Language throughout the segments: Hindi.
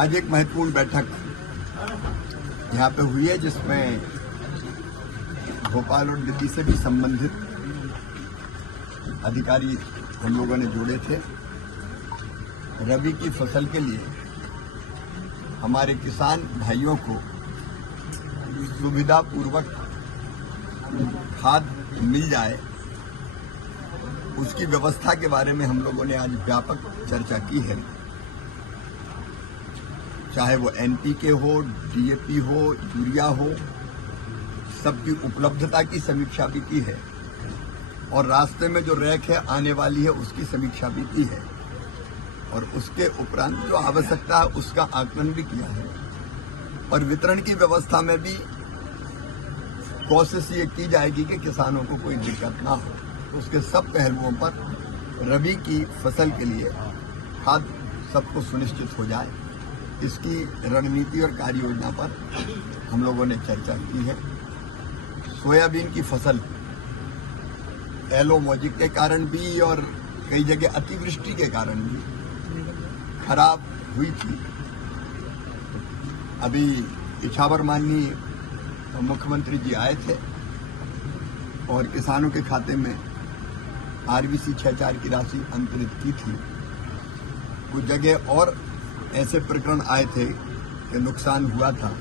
आज एक महत्वपूर्ण बैठक यहाँ पे हुई है जिसमें भोपाल और दिल्ली से भी संबंधित अधिकारी हम लोगों ने जोड़े थे। रबी की फसल के लिए हमारे किसान भाइयों को सुविधापूर्वक खाद मिल जाए, उसकी व्यवस्था के बारे में हम लोगों ने आज व्यापक चर्चा की है। चाहे वो एनपीके हो, डीएपी हो, यूरिया हो, सबकी उपलब्धता की समीक्षा भी की है और रास्ते में जो रैक है आने वाली है उसकी समीक्षा भी की है और उसके उपरांत जो आवश्यकता है उसका आकलन भी किया है और वितरण की व्यवस्था में भी कोशिश ये की जाएगी कि किसानों को कोई दिक्कत ना हो। तो उसके सब पहलुओं पर रबी की फसल के लिए खाद सबको सुनिश्चित हो जाए, इसकी रणनीति और कार्य योजना पर हम लोगों ने चर्चा की है। सोयाबीन की फसल एलो मोजिक के कारण भी और कई जगह अतिवृष्टि के कारण भी खराब हुई थी। अभी इछावर माननीय मुख्यमंत्री जी आए थे और किसानों के खाते में आरबीसी 6.4 की राशि अंतरित की थी। कुछ जगह और ऐसे प्रकरण आए थे कि नुकसान हुआ था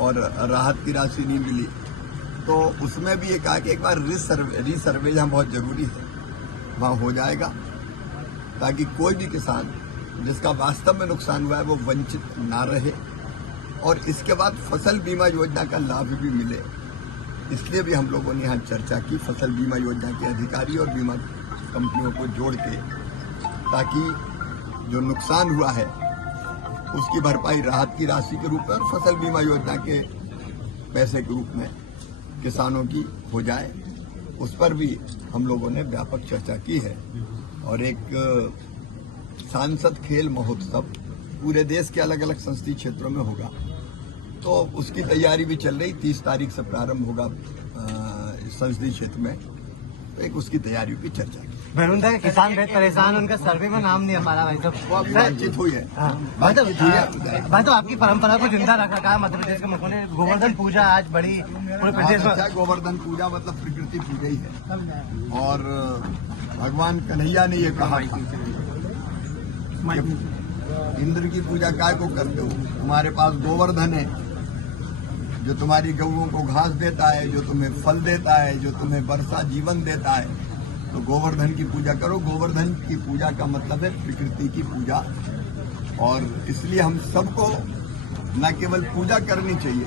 और राहत की राशि नहीं मिली, तो उसमें भी ये कहा कि एक बार रीसर्वे यहाँ बहुत जरूरी है, वहाँ हो जाएगा ताकि कोई भी किसान जिसका वास्तव में नुकसान हुआ है वो वंचित ना रहे और इसके बाद फसल बीमा योजना का लाभ भी मिले। इसलिए भी हम लोगों ने यहाँ चर्चा की फसल बीमा योजना के अधिकारी और बीमा कंपनियों को जोड़ के, ताकि जो नुकसान हुआ है उसकी भरपाई राहत की राशि के रूप में और फसल बीमा योजना के पैसे के रूप में किसानों की हो जाए। उस पर भी हम लोगों ने व्यापक चर्चा की है और एक सांसद खेल महोत्सव पूरे देश के अलग अलग संसदीय क्षेत्रों में होगा, तो उसकी तैयारी भी चल रही। 30 तारीख से प्रारंभ होगा संसदीय क्षेत्र में, तो एक उसकी तैयारियों की चर्चा की। भैरुंदा के किसान बहुत परेशान, उनका सर्वे में नाम नहीं आ पा रहा भाई साहब। बातचीत हुई है। भाई तो आपकी परंपरा को जिंदा रखा है मध्य प्रदेश के मुख्यमंत्री ने गोवर्धन पूजा आज बड़ी पूरे प्रदेश में। गोवर्धन पूजा मतलब प्रकृति पूजा ही है और भगवान कन्हैया ने ये कहा इंद्र की पूजा काय को करते हो, तुम्हारे पास गोवर्धन है जो तुम्हारी गौओं को घास देता है, जो तुम्हें फल देता है, जो तुम्हें वर्षा जीवन देता है, तो गोवर्धन की पूजा करो। गोवर्धन की पूजा का मतलब है प्रकृति की पूजा और इसलिए हम सबको न केवल पूजा करनी चाहिए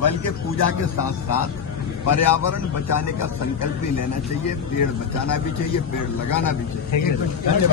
बल्कि पूजा के साथ साथ पर्यावरण बचाने का संकल्प भी लेना चाहिए। पेड़ बचाना भी चाहिए, पेड़ लगाना भी चाहिए।